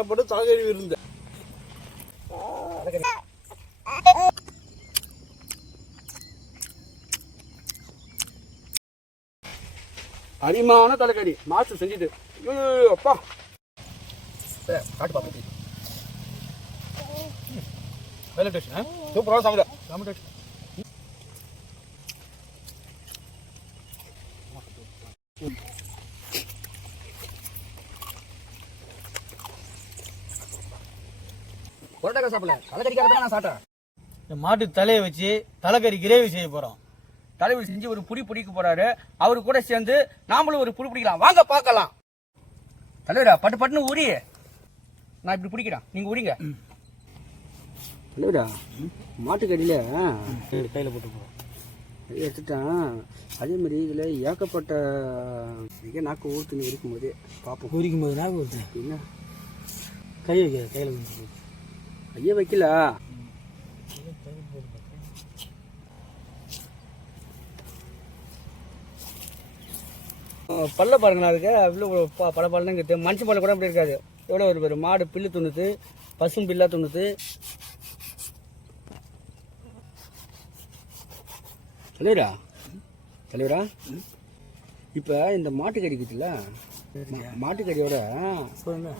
இலை போட்டு தலைக்கறி விருந்து. அரிமான தலைக்கறி மாஸ்டர் செஞ்சுட்டு அப்பா காட்டு பாப்பா வேலை டேஸ்ட் சூப்பராக சாப்பிட சாமி டேஸ்ட். புரோட்டா சாப்பிடல, தலைக்கறிக்காக நான் சாப்பிட்டேன். இந்த மாட்டு தலையை வச்சு தலைக்கறி கிரேவி செய்ய போறோம். தலைவர் செஞ்சு ஒரு புடி பிடிக்க போறாரு. அவரு கூட சேர்ந்து நாமளும் ஒரு புடி பிடிக்கலாம். வாங்க பார்க்கலாம். தலைவரா பட்டு பட்டுன்னு உரி. நான் இப்படி பிடிக்கிறேன், நீங்க உரிங்க. தலைவரா மாட்டுக்கடியில கையில் போட்டு போகிறோம் எடுத்துட்டான். அதே மாதிரி இதில் ஏகப்பட்ட மிக நாக்கு ஊற்றுன்னு இருக்கும்போது பார்ப்போம். உரிக்கும் போது நாக்கு ஊற்று என்ன கை வைக்க கையில் வந்து ஐயா வைக்கல. பல்ல பாருங்களா, அதுக்கு அவ்வளோ பல பல்லங்க மனுஷன் பல்ல கூட அப்படி இருக்காது. எவ்வளோ ஒரு பேர் மாடு பில்லு துண்ணுது, பசும் பில்லா துண்ணுது. தலைவரா தலைவரா இப்போ இந்த மாட்டுக்கறி இருக்குதுல்ல, மாட்டுக்கறியோட சொல்லுங்க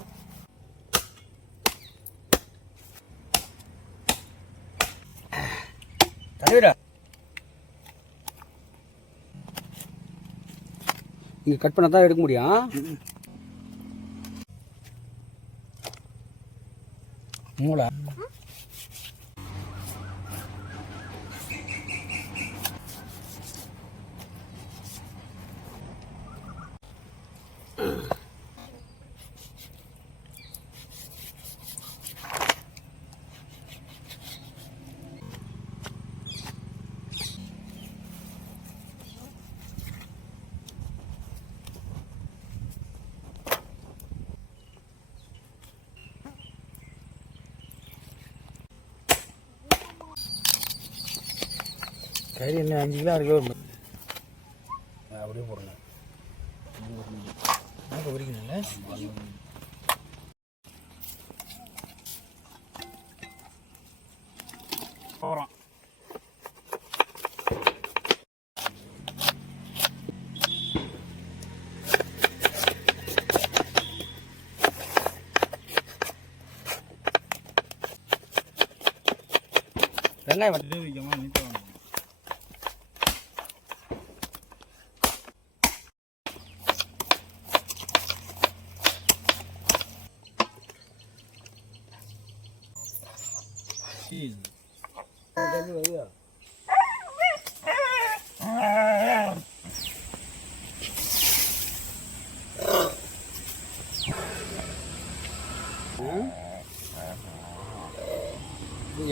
தலைவரா இங்கே கட் பண்ண தான் எடுக்க முடியும். மூளை கறி என்ன 5 கிலோ 6 கிலோ அப்படியே போடுங்க. நாக்கு உரிக்கணும்ல போகிறோம். வெங்காயம் வைக்கமா நீட்டாக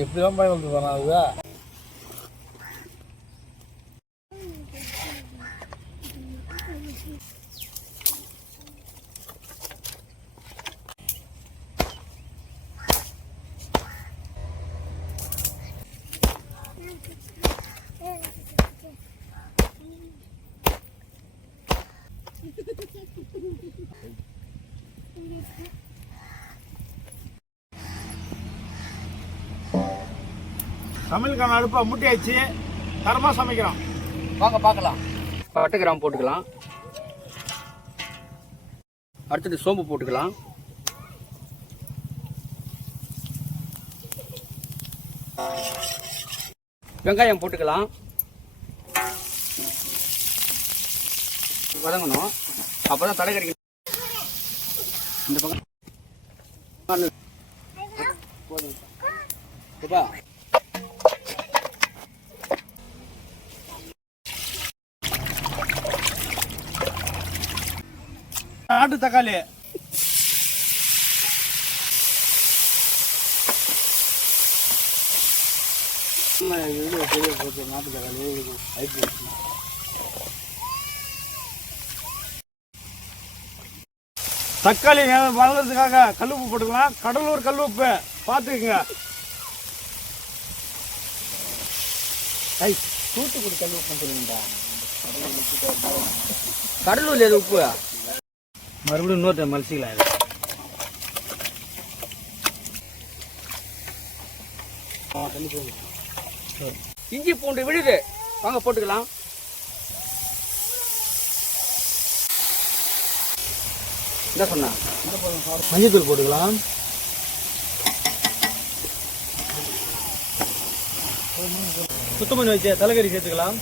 எப்படிதான் போய் வந்து போனா அதுவா சமையலுக்கான அடுப்பை முட்டியாச்சு, தரமாக சமைக்கிறோம். வாங்க பார்க்கலாம். 10 கிராம் போட்டுக்கலாம். அடுத்தது சோம்பு போட்டுக்கலாம். வெங்காயம் போட்டுக்கலாம். வதங்கணும், அப்பதான் தலைக்கறி. இந்த பக்கம் நாட்டு தக்காளி நாட்டு தக்காளி தக்காளி வளர்றதுக்காக கல்லுப்பு போட்டுக்கலாம். கடலூர் கல்லுப்பு பார்த்துக்குங்க. தூத்துக்குடி கல்லுப்பு சொல்லுங்கடா. கடலூர்ல எது உப்பு? மறுபடியும் இன்னொரு மலிச்சிக்கலாம். இது இஞ்சி பூண்டு விழுது, வாங்க போட்டுக்கலாம். என்ன சொன்னா? மஞ்சத்தூள் போட்டுக்கலாம். சுத்தம் பண்ணி வச்ச தலைக்கறி சேர்த்துக்கலாம்.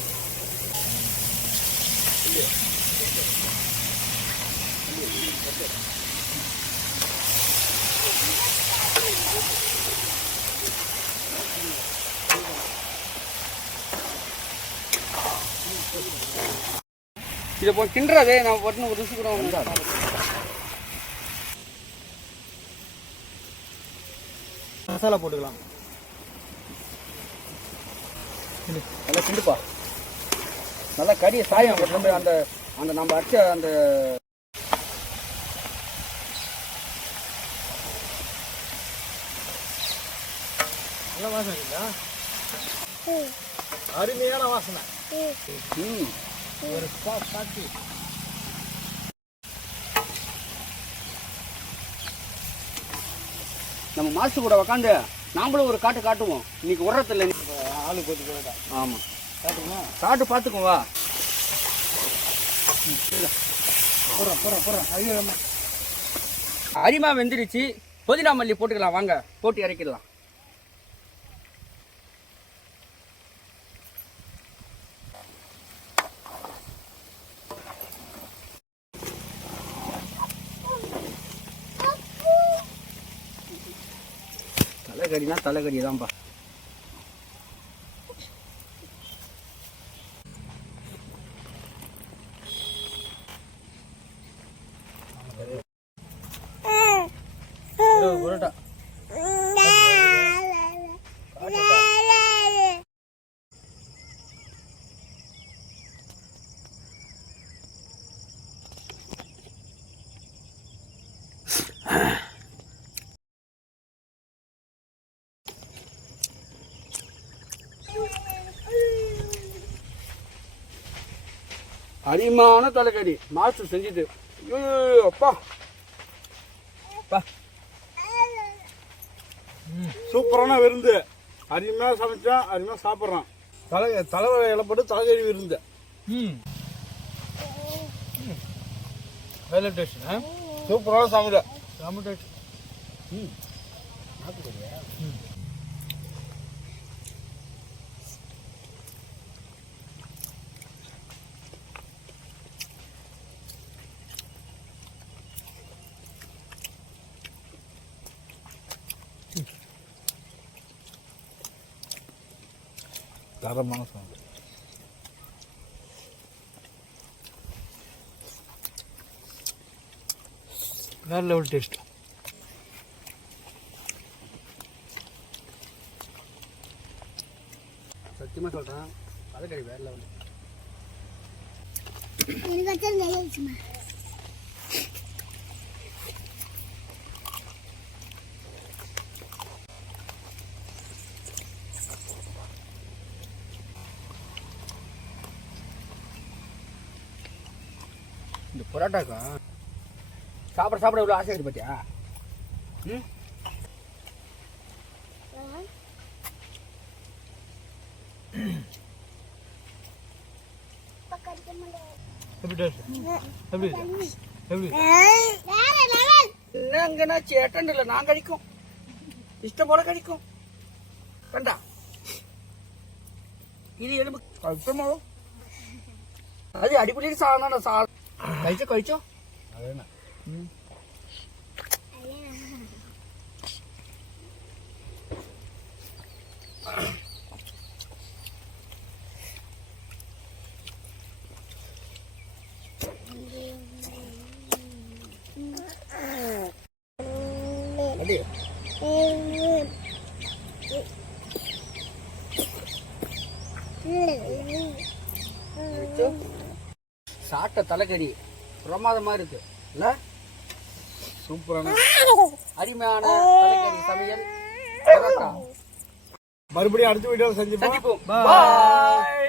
இதை போய் கிண்டுறதே நான் ஒன்று ஒரு ருசி கூட மசாலா போட்டுக்கலாம். நல்லா கிண்டுப்பா, நல்லா கறி சாயம் நம்ம அந்த அந்த நம்ம அடிச்ச அந்த நல்ல வாசனை இல்லையா? அருமையான வாசனை. ஒரு பாட்டி நம்ம மாசு கூட உக்காந்து நாமளும் ஒரு காட்டு காட்டுவோம். இன்னைக்கு உரத்துல ஆளு போட்டு போயிட்டா. ஆமா, காட்டுமா? காட்டு பார்த்துக்குவோம். வா போறேன். ஐயோ, அரிமா வெந்துருச்சு. புதினா மல்லி போட்டுக்கலாம், வாங்க போட்டு இறக்கிடலாம். தலைக்கறினா தலைக்கறி தான்ப்பா. புரோட்டா அரிமான தலைக்கறி மாசு செஞ்சுட்டு. அப்பா சூப்பரான விருந்து. அருமையா சமைச்சா அருமையா சாப்பிட்றான். தலைவரை இலை போட்டு தலைக்கறி விருந்து. வேலை டேஸ்ட். சூப்பரான சமையல். செம்ம டேஸ்ட். தரமான சமையல். வேற லெவல் டேஸ்ட். சத்தியமா சொல்றேன், தலைக்கறி வேற லெவல். இந்த பரோட்டாக்கா சாப்பிட இவ்வளோ ஆசை இருக்கு பார்த்தியா? என்னங்கன்னா சேட்டன் இல்லை, நான் கழிக்கும் இஷ்டம் போல கழிக்கும். கண்டா இது எலும்பு கஷ்டமோ? அது அடிப்படையில் சாதாரண കഴിച്ചോ சாட்ட தலைக்கறி பிரமாதமா இருக்கு இல்ல? சூப்பரான அருமையான தலைக்கறி சமையல். மறுபடியும் அடுத்த வீடியோவில் சந்திப்போம். பாய்.